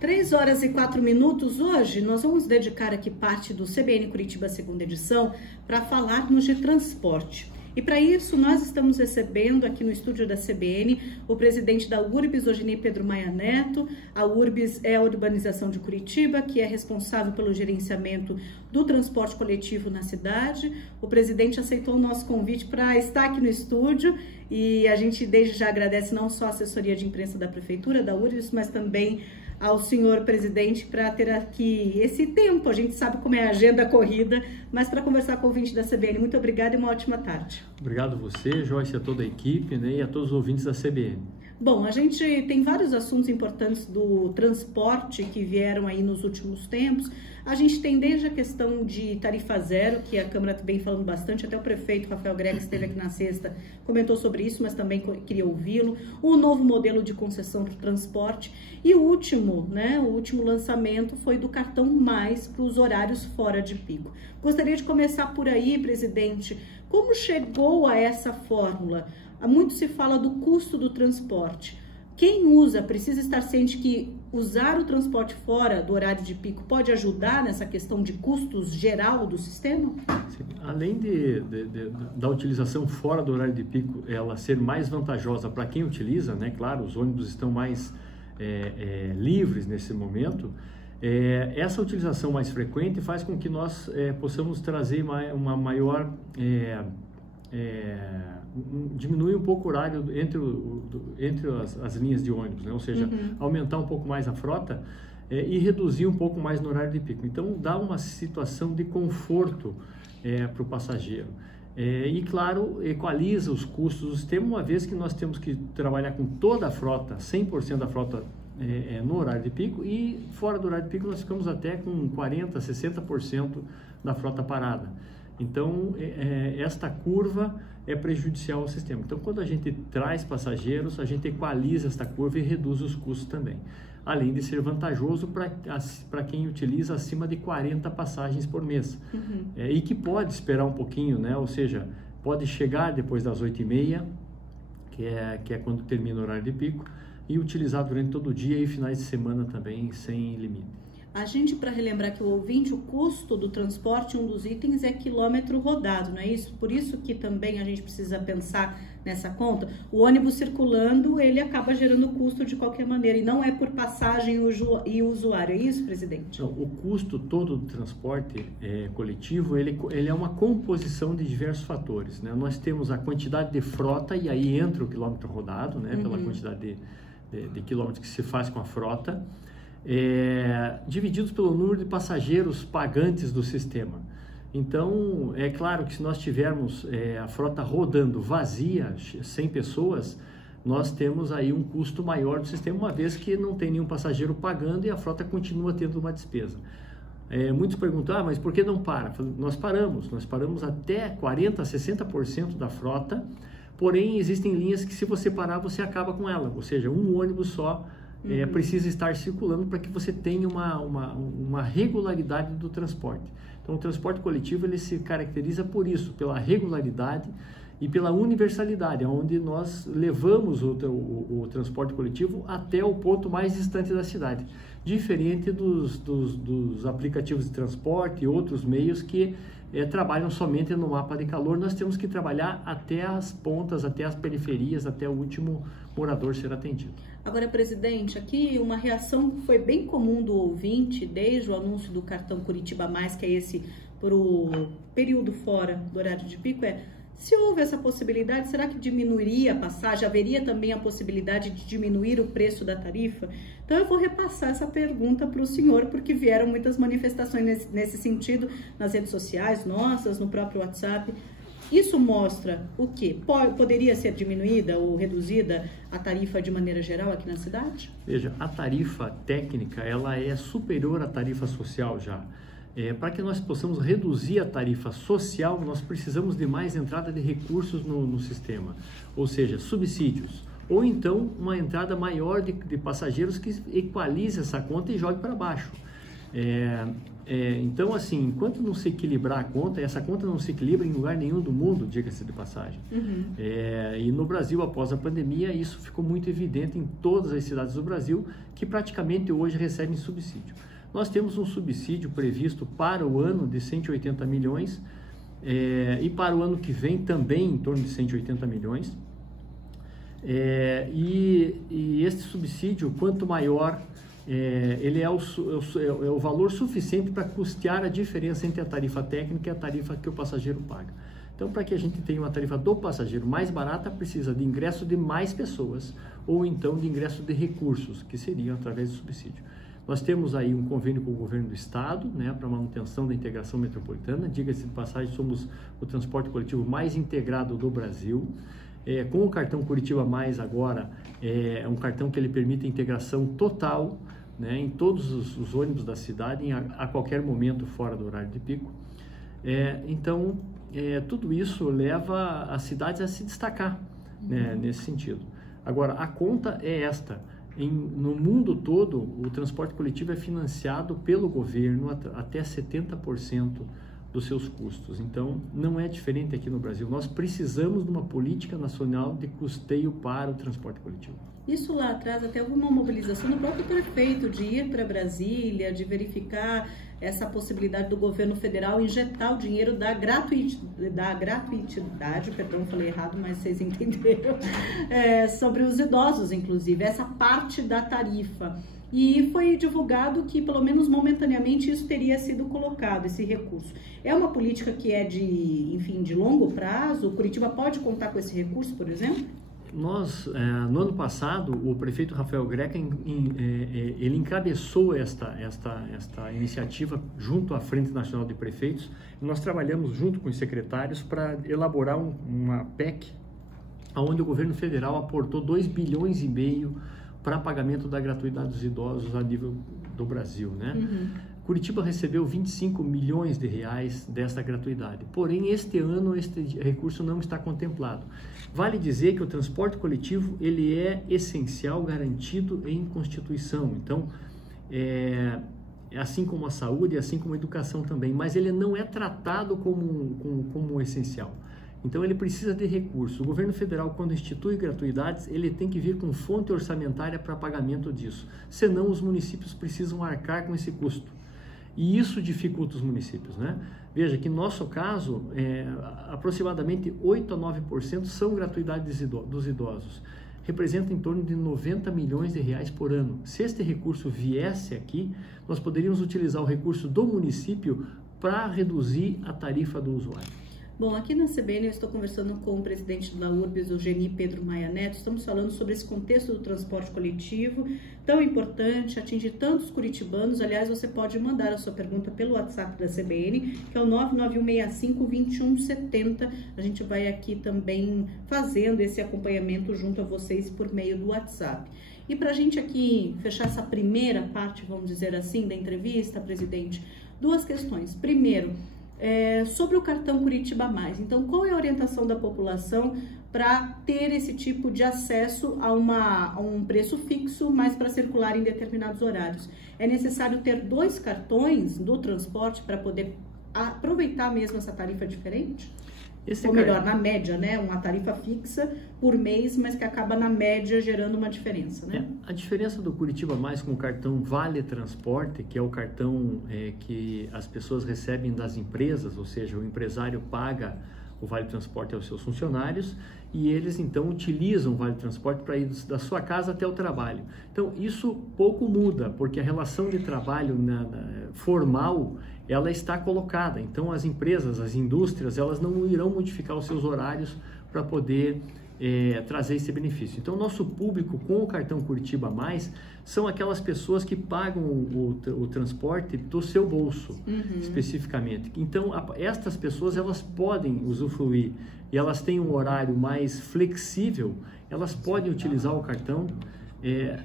3h04. Hoje nós vamos dedicar aqui parte do CBN Curitiba segunda edição para falarmos de transporte. E para isso nós estamos recebendo aqui no estúdio da CBN o presidente da URBS, Oginei Pedro Maia Neto. A URBS é a urbanização de Curitiba, que é responsável pelo gerenciamento do transporte coletivo na cidade. O presidente aceitou o nosso convite para estar aqui no estúdio e a gente desde já agradece não só a assessoria de imprensa da Prefeitura, da URBS, mas também ao senhor presidente para ter aqui esse tempo. A gente sabe como é a agenda corrida, mas para conversar com o ouvinte da CBN. Muito obrigada e uma ótima tarde. Obrigado a você, Joyce, a toda a equipe, né, e a todos os ouvintes da CBN. Bom, a gente tem vários assuntos importantes do transporte que vieram aí nos últimos tempos. A gente tem desde a questão de tarifa zero, que a Câmara vem falando bastante, até o prefeito Rafael Greco esteve aqui na sexta, comentou sobre isso, mas também queria ouvi-lo. O novo modelo de concessão para o transporte e o último lançamento foi do cartão mais para os horários fora de pico. Gostaria de começar por aí, presidente. Como chegou a essa fórmula? Muito se fala do custo do transporte. Quem usa precisa estar ciente que usar o transporte fora do horário de pico pode ajudar nessa questão de custos geral do sistema? Sim. Além da utilização fora do horário de pico, ela ser mais vantajosa para quem utiliza, né? Claro, os ônibus estão mais livres nesse momento. Essa utilização mais frequente faz com que nós possamos trazer uma maior... diminui um pouco o horário entre as linhas de ônibus, né? Ou seja, aumentar um pouco mais a frota e reduzir um pouco mais no horário de pico. Então, dá uma situação de conforto para o passageiro. E, claro, equaliza os custos do sistema, uma vez que nós temos que trabalhar com toda a frota, 100% da frota no horário de pico, e fora do horário de pico nós ficamos até com 40%, 60% da frota parada. Então, esta curva é prejudicial ao sistema. Então, quando a gente traz passageiros, a gente equaliza esta curva e reduz os custos também. Além de ser vantajoso para quem utiliza acima de 40 passagens por mês. E que pode esperar um pouquinho, né? Ou seja, pode chegar depois das 8h30, que é quando termina o horário de pico, e utilizar durante todo o dia e finais de semana também, sem limite. A gente, para relembrar que o ouvinte, o custo do transporte, um dos itens é quilômetro rodado, não é isso? Por isso que também a gente precisa pensar nessa conta. O ônibus circulando, ele acaba gerando custo de qualquer maneira, e não é por passagem e usuário, é isso, presidente? Não, o custo todo do transporte coletivo, ele é uma composição de diversos fatores, né? Nós temos a quantidade de frota, e aí entra o quilômetro rodado, né? Pela quantidade de quilômetros que se faz com a frota, divididos pelo número de passageiros pagantes do sistema. Então, é claro que se nós tivermos a frota rodando vazia, 100 pessoas, nós temos aí um custo maior do sistema, uma vez que não tem nenhum passageiro pagando e a frota continua tendo uma despesa. Muitos perguntam, mas por que não para? Nós paramos até 40%, 60% da frota, porém existem linhas que se você parar, você acaba com ela, ou seja, um ônibus só precisa estar circulando para que você tenha uma regularidade do transporte. Então, o transporte coletivo ele se caracteriza por isso, pela regularidade e pela universalidade, onde nós levamos o transporte coletivo até o ponto mais distante da cidade, diferente dos aplicativos de transporte e outros meios que trabalham somente no mapa de calor. Nós temos que trabalhar até as pontas, até as periferias, até o último morador ser atendido. Agora, presidente, aqui uma reação que foi bem comum do ouvinte desde o anúncio do cartão Curitiba Mais, que é esse para o período fora do horário de pico, se houve essa possibilidade, será que diminuiria a passagem? Haveria também a possibilidade de diminuir o preço da tarifa? Então eu vou repassar essa pergunta para o senhor, porque vieram muitas manifestações nesse sentido nas redes sociais nossas, no próprio WhatsApp. Isso mostra o quê? Poderia ser diminuída ou reduzida a tarifa de maneira geral aqui na cidade? Veja, a tarifa técnica ela é superior à tarifa social já. Para que nós possamos reduzir a tarifa social, nós precisamos de mais entrada de recursos no sistema, ou seja, subsídios, ou então uma entrada maior de passageiros que equalize essa conta e jogue para baixo. Então, assim, enquanto não se equilibrar a conta, essa conta não se equilibra em lugar nenhum do mundo, diga-se de passagem. E no Brasil, após a pandemia, isso ficou muito evidente em todas as cidades do Brasil, que praticamente hoje recebem subsídio. Nós temos um subsídio previsto para o ano de 180 milhões e para o ano que vem também em torno de 180 milhões. E este subsídio, quanto maior, ele é o valor suficiente para custear a diferença entre a tarifa técnica e a tarifa que o passageiro paga. Então, para que a gente tenha uma tarifa do passageiro mais barata, precisa de ingresso de mais pessoas ou então de ingresso de recursos, que seriam através do subsídio. Nós temos aí um convênio com o governo do estado, né, para manutenção da integração metropolitana. Diga-se de passagem, somos o transporte coletivo mais integrado do Brasil. Com o cartão Curitiba Mais agora, é um cartão que ele permite a integração total, né, em todos os ônibus da cidade, a qualquer momento fora do horário de pico. Então, tudo isso leva as cidades a se destacar, né, nesse sentido. Agora, a conta é esta. No mundo todo, o transporte coletivo é financiado pelo governo até 70% dos seus custos. Então, não é diferente aqui no Brasil. Nós precisamos de uma política nacional de custeio para o transporte coletivo. Isso lá atrás até houve uma mobilização do próprio prefeito de ir para Brasília, de verificar essa possibilidade do governo federal injetar o dinheiro da gratuidade, perdão, falei errado, mas vocês entenderam, sobre os idosos, inclusive, essa parte da tarifa. E foi divulgado que, pelo menos momentaneamente, isso teria sido colocado, esse recurso. É uma política que é de longo prazo? O Curitiba pode contar com esse recurso, por exemplo? Nós, no ano passado, o prefeito Rafael Greca, ele encabeçou esta iniciativa junto à Frente Nacional de Prefeitos. E nós trabalhamos junto com os secretários para elaborar uma PEC, onde o governo federal aportou 2,5 bilhões para pagamento da gratuidade dos idosos a nível do Brasil, né? Curitiba recebeu 25 milhões de reais dessa gratuidade. Porém, este ano, este recurso não está contemplado. Vale dizer que o transporte coletivo, ele é essencial, garantido em Constituição. Então, assim como a saúde, assim como a educação também, mas ele não é tratado como essencial. Então, ele precisa de recursos. O governo federal, quando institui gratuidades, ele tem que vir com fonte orçamentária para pagamento disso. Senão, os municípios precisam arcar com esse custo. E isso dificulta os municípios, né? Veja que, no nosso caso, aproximadamente 8 a 9% são gratuidades dos idosos. Representa em torno de 90 milhões de reais por ano. Se este recurso viesse aqui, nós poderíamos utilizar o recurso do município para reduzir a tarifa do usuário. Bom, aqui na CBN eu estou conversando com o presidente da URBS, o Geni Pedro Maia Neto. Estamos falando sobre esse contexto do transporte coletivo, tão importante, atinge tantos curitibanos. Aliás, você pode mandar a sua pergunta pelo WhatsApp da CBN, que é o 99165-2170. A gente vai aqui também fazendo esse acompanhamento junto a vocês por meio do WhatsApp. E para a gente aqui fechar essa primeira parte, vamos dizer assim, da entrevista, presidente, duas questões. Primeiro, sobre o cartão Curitiba Mais. Então, qual é a orientação da população para ter esse tipo de acesso a um preço fixo, mas para circular em determinados horários? É necessário ter 2 cartões do transporte para poder aproveitar mesmo essa tarifa diferente? Ou melhor, na média, né? Uma tarifa fixa por mês, mas que acaba na média gerando uma diferença, né? A diferença do Curitiba Mais com o cartão Vale Transporte, que é o cartão que as pessoas recebem das empresas, ou seja, o empresário paga o Vale Transporte aos seus funcionários e eles então utilizam o Vale Transporte para ir da sua casa até o trabalho. Então isso pouco muda, porque a relação de trabalho formal ela está colocada. Então as empresas, as indústrias, elas não irão modificar os seus horários para poder trazer esse benefício. Então nosso público com o cartão Curitiba Mais são aquelas pessoas que pagam o transporte do seu bolso, especificamente. Então estas pessoas elas podem usufruir e elas têm um horário mais flexível, elas podem utilizar o cartão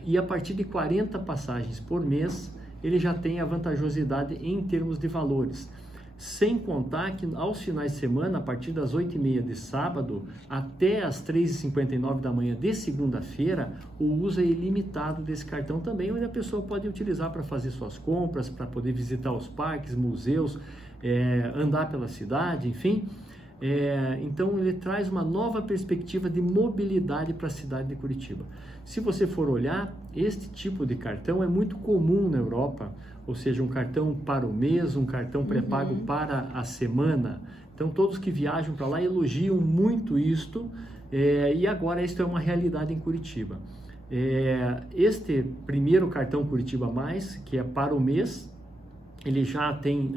e a partir de 40 passagens por mês ele já tem a vantajosidade em termos de valores. Sem contar que aos finais de semana, a partir das 8h30 de sábado até as 3h59 da manhã de segunda-feira, o uso é ilimitado desse cartão também, onde a pessoa pode utilizar para fazer suas compras, para poder visitar os parques, museus, andar pela cidade, enfim. Então ele traz uma nova perspectiva de mobilidade para a cidade de Curitiba. Se você for olhar, este tipo de cartão é muito comum na Europa, ou seja, um cartão para o mês, um cartão pré-pago para a semana. Então todos que viajam para lá elogiam muito isto, e agora isto é uma realidade em Curitiba. Este primeiro cartão Curitiba Mais, que é para o mês, ele já tem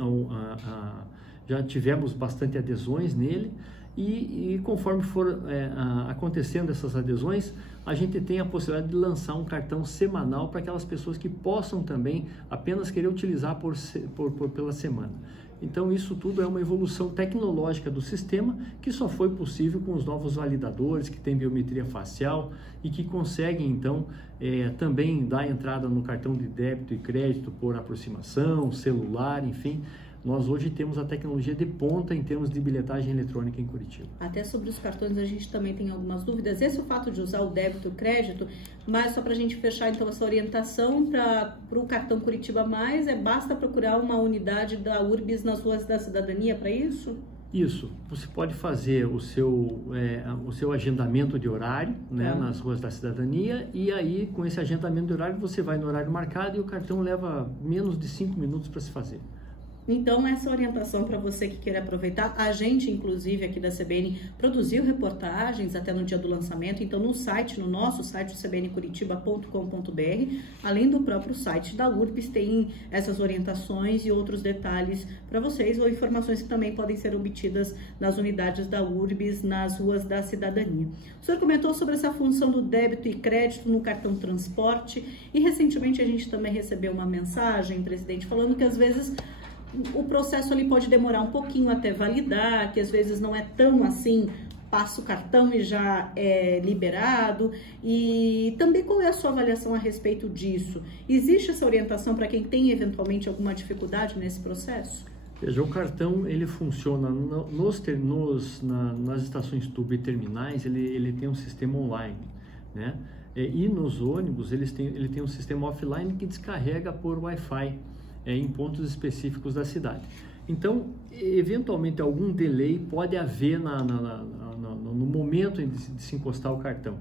já tivemos bastante adesões nele, e conforme for acontecendo essas adesões, a gente tem a possibilidade de lançar um cartão semanal para aquelas pessoas que possam também apenas querer utilizar pela semana. Então isso tudo é uma evolução tecnológica do sistema que só foi possível com os novos validadores que têm biometria facial e que conseguem então também dar entrada no cartão de débito e crédito por aproximação, celular, enfim. Nós hoje temos a tecnologia de ponta em termos de bilhetagem eletrônica em Curitiba. Até sobre os cartões a gente também tem algumas dúvidas. Esse é o fato de usar o débito e o crédito, mas só para a gente fechar então essa orientação para o cartão Curitiba Mais, basta procurar uma unidade da URBS nas ruas da cidadania para isso? Isso, você pode fazer o seu agendamento de horário, né, nas ruas da cidadania, e aí com esse agendamento de horário você vai no horário marcado e o cartão leva menos de 5 minutos para se fazer. Então, essa orientação para você que queira aproveitar, a gente, inclusive, aqui da CBN, produziu reportagens até no dia do lançamento, então no nosso site, cbncuritiba.com.br, além do próprio site da URBS, tem essas orientações e outros detalhes para vocês, ou informações que também podem ser obtidas nas unidades da URBS, nas ruas da cidadania. O senhor comentou sobre essa função do débito e crédito no cartão transporte, e recentemente a gente também recebeu uma mensagem, presidente, falando que às vezes o processo ali pode demorar um pouquinho até validar, que às vezes não é tão assim, passa o cartão e já é liberado. E também qual é a sua avaliação a respeito disso? Existe essa orientação para quem tem eventualmente alguma dificuldade nesse processo? Veja, o cartão ele funciona nas estações tubo e terminais, ele tem um sistema online, né? E nos ônibus ele tem um sistema offline que descarrega por Wi-Fi em pontos específicos da cidade. Então, eventualmente, algum delay pode haver no momento de se encostar o cartão.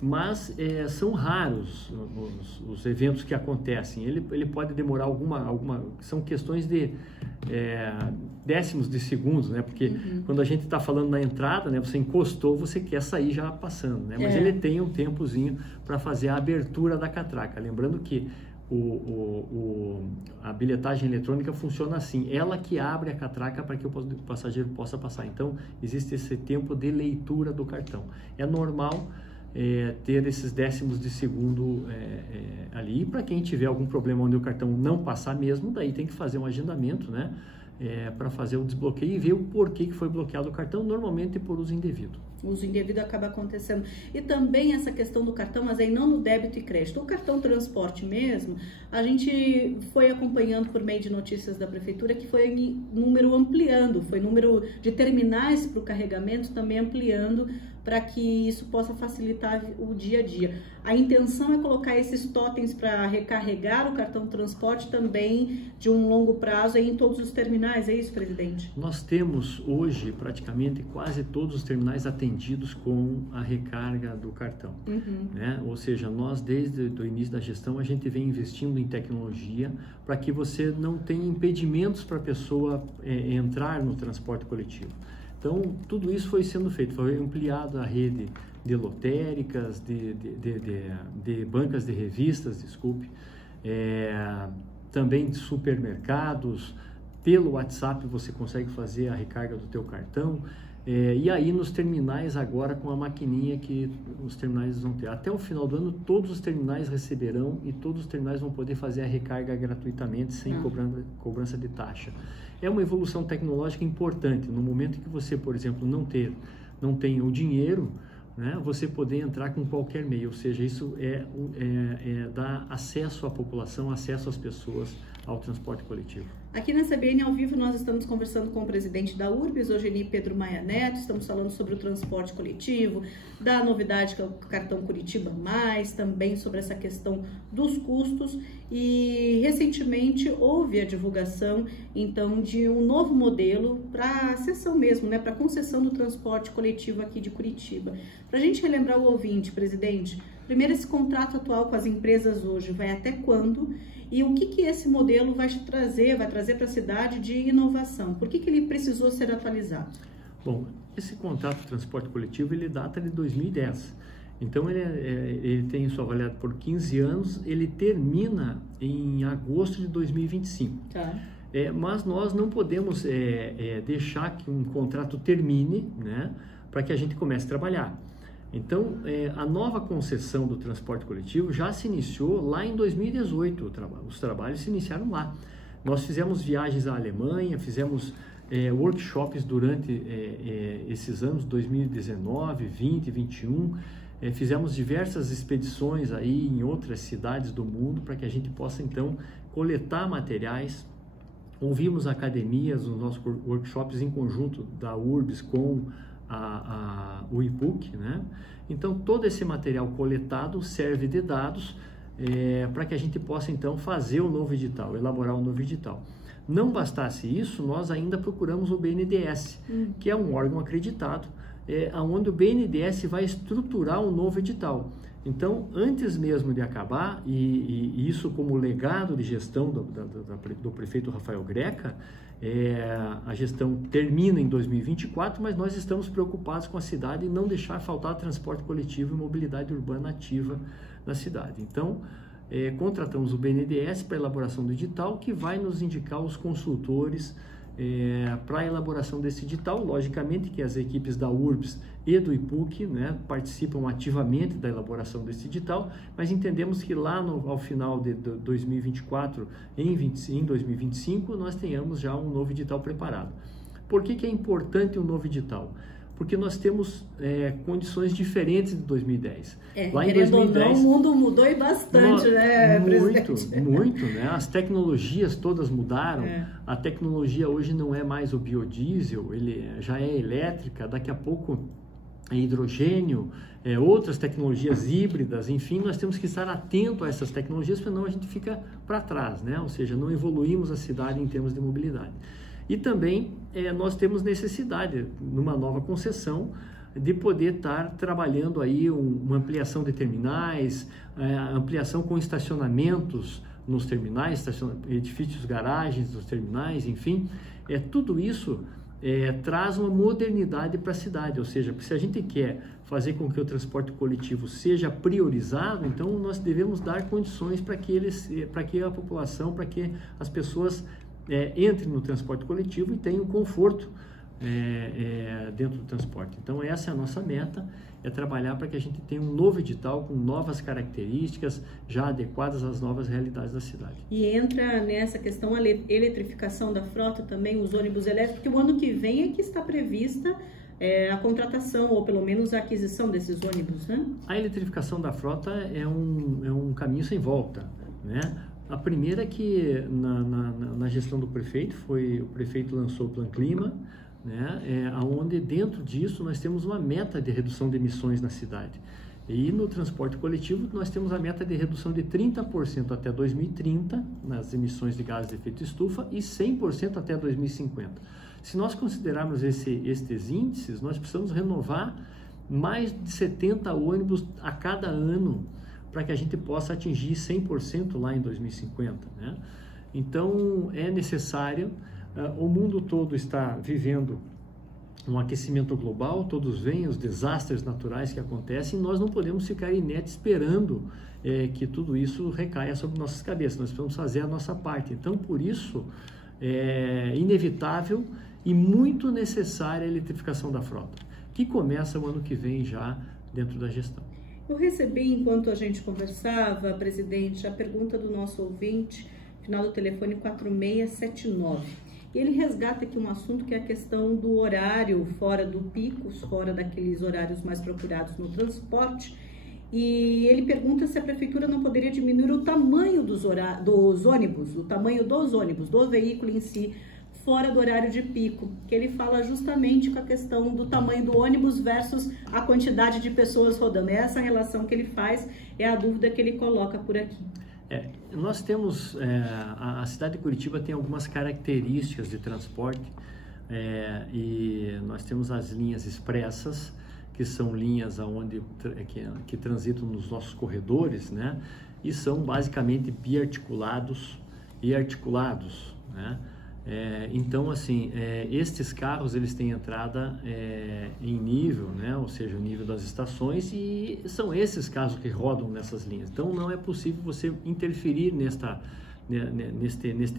Mas são raros os eventos que acontecem. Ele pode demorar são questões de décimos de segundos, né? Porque quando a gente está falando na entrada, né? Você encostou, você quer sair já passando, né? Mas ele tem um tempozinho para fazer a abertura da catraca. Lembrando que a bilhetagem eletrônica funciona assim, ela que abre a catraca para que o passageiro possa passar. Então, existe esse tempo de leitura do cartão. É normal ter esses décimos de segundo ali. E para quem tiver algum problema onde o cartão não passar mesmo, daí tem que fazer um agendamento, né? Para fazer o desbloqueio e ver o porquê que foi bloqueado o cartão, normalmente por uso indevido. O uso indevido acaba acontecendo. E também essa questão do cartão, mas aí não no débito e crédito. O cartão transporte mesmo, a gente foi acompanhando por meio de notícias da prefeitura que foi número ampliando, foi número de terminais para o carregamento também ampliando para que isso possa facilitar o dia a dia. A intenção é colocar esses totens para recarregar o cartão transporte também de um longo prazo aí em todos os terminais, é isso, presidente? Nós temos hoje praticamente quase todos os terminais atendidos com a recarga do cartão, né? Ou seja, nós desde o início da gestão a gente vem investindo em tecnologia para que você não tenha impedimentos para a pessoa entrar no transporte coletivo. Então, tudo isso foi sendo feito, foi ampliado a rede de lotéricas, de bancas de revistas, desculpe, também de supermercados. Pelo WhatsApp você consegue fazer a recarga do teu cartão, e aí nos terminais agora com a maquininha que os terminais vão ter. Até o final do ano todos os terminais receberão e todos os terminais vão poder fazer a recarga gratuitamente, sem cobrança de taxa. É uma evolução tecnológica importante. No momento que você, por exemplo, não tem o dinheiro, né, você poder entrar com qualquer meio, ou seja, isso dar acesso à população, acesso às pessoas ao transporte coletivo. Aqui na CBN ao vivo nós estamos conversando com o presidente da URBS, Ogeni Pedro Maia Neto, estamos falando sobre o transporte coletivo, da novidade que é o cartão Curitiba Mais, também sobre essa questão dos custos e recentemente houve a divulgação então de um novo modelo para a cessão mesmo, né, para a concessão do transporte coletivo aqui de Curitiba. Para a gente relembrar o ouvinte, presidente, primeiro esse contrato atual com as empresas hoje vai até quando? E o que esse modelo vai trazer para a cidade de inovação? Por que ele precisou ser atualizado? Bom, esse contrato de transporte coletivo, ele data de 2010. Então, ele tem sua validade por 15 anos, ele termina em agosto de 2025. Tá. Mas nós não podemos deixar que um contrato termine, né, para que a gente comece a trabalhar. Então, a nova concessão do transporte coletivo já se iniciou lá em 2018, os trabalhos se iniciaram lá. Nós fizemos viagens à Alemanha, fizemos workshops durante esses anos, 2019, 20, 21, fizemos diversas expedições aí em outras cidades do mundo para que a gente possa, então, coletar materiais. Ouvimos academias, os nossos workshops em conjunto da URBS com o IPUC, né? Então todo esse material coletado serve de dados para que a gente possa então fazer o novo edital, elaborar o novo edital. Não bastasse isso, nós ainda procuramos o BNDES, que é um órgão acreditado, onde o BNDES vai estruturar um novo edital. Então, antes mesmo de acabar, e isso como legado de gestão do prefeito Rafael Greca, a gestão termina em 2024, mas nós estamos preocupados com a cidade e não deixar faltar transporte coletivo e mobilidade urbana ativa na cidade. Então, contratamos o BNDES para a elaboração do edital, que vai nos indicar os consultores para a elaboração desse edital. Logicamente que as equipes da URBS e do IPUC, né, participam ativamente da elaboração desse edital, mas entendemos que lá ao final de 2024, em 2025, nós tenhamos já um novo edital preparado. Por que é importante um novo edital? Porque nós temos condições diferentes de 2010. Lá em 2010, o mundo mudou e bastante, né, presidente? Muito, né? As tecnologias todas mudaram. A tecnologia hoje não é mais o biodiesel, ele já é elétrica, daqui a pouco é hidrogênio, outras tecnologias híbridas, enfim, nós temos que estar atento a essas tecnologias, senão a gente fica para trás, né? Ou seja, não evoluímos a cidade em termos de mobilidade. E também nós temos necessidade, numa nova concessão, de poder estar trabalhando aí uma ampliação de terminais, ampliação com estacionamentos nos terminais, edifícios, garagens dos terminais, enfim, tudo isso traz uma modernidade para a cidade, ou seja, se a gente quer fazer com que o transporte coletivo seja priorizado, então nós devemos dar condições para que a população, para que as pessoas entrem no transporte coletivo e tenham conforto dentro do transporte. Então essa é a nossa meta, trabalhar para que a gente tenha um novo edital com novas características já adequadas às novas realidades da cidade. E entra nessa questão a eletrificação da frota também, os ônibus elétricos, porque o ano que vem é que está prevista a contratação ou pelo menos a aquisição desses ônibus, né? A eletrificação da frota é um caminho sem volta, né? A primeira é que na gestão do prefeito, o prefeito lançou o Plan Clima, né, onde dentro disso nós temos uma meta de redução de emissões na cidade. E no transporte coletivo nós temos a meta de redução de 30% até 2030 nas emissões de gases de efeito estufa e 100% até 2050. Se nós considerarmos estes índices, nós precisamos renovar mais de 70 ônibus a cada ano para que a gente possa atingir 100% lá em 2050, né? Então é necessário, o mundo todo está vivendo um aquecimento global, todos veem os desastres naturais que acontecem, e nós não podemos ficar inertes esperando que tudo isso recaia sobre nossas cabeças, nós precisamos fazer a nossa parte. Então, por isso, é inevitável e muito necessária a eletrificação da frota, que começa o ano que vem já dentro da gestão. Eu recebi, enquanto a gente conversava, presidente, a pergunta do nosso ouvinte, final do telefone 4679. E ele resgata aqui um assunto que é a questão do horário fora do picos, fora daqueles horários mais procurados no transporte. e ele pergunta se a prefeitura não poderia diminuir o tamanho dos ônibus, o tamanho dos ônibus, do veículo em si, fora do horário de pico, que ele fala justamente com a questão do tamanho do ônibus versus a quantidade de pessoas rodando. Essa relação que ele faz é a dúvida que ele coloca por aqui. Nós temos, a cidade de Curitiba tem algumas características de transporte, e nós temos as linhas expressas, que são linhas que transitam nos nossos corredores, né? E são basicamente biarticulados e articulados, né? Então, assim, estes carros, eles têm entrada em nível, né? Ou seja, o nível das estações, e são esses carros que rodam nessas linhas. Então, não é possível você interferir neste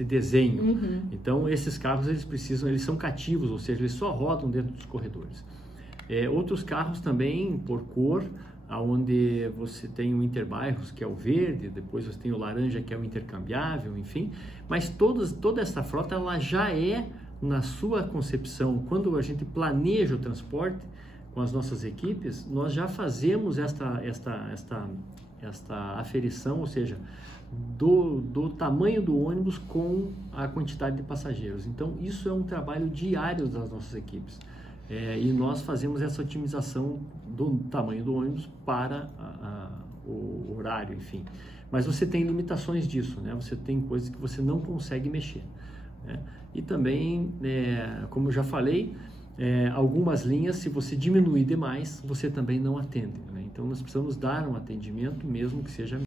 desenho. Uhum. Então, esses carros, eles são cativos, ou seja, eles só rodam dentro dos corredores. Outros carros também, por cor, onde você tem o interbairros, que é o verde, depois você tem o laranja, que é o intercambiável, enfim. Mas toda essa frota, ela já na sua concepção, quando a gente planeja o transporte com as nossas equipes, nós já fazemos esta aferição, ou seja, do tamanho do ônibus com a quantidade de passageiros. Então, isso é um trabalho diário das nossas equipes. E nós fazemos essa otimização do tamanho do ônibus para o horário, enfim. Mas você tem limitações disso, né? Você tem coisas que você não consegue mexer, né? E também, como eu já falei, algumas linhas, se você diminuir demais, você também não atende, né? Então, nós precisamos dar um atendimento, mesmo que seja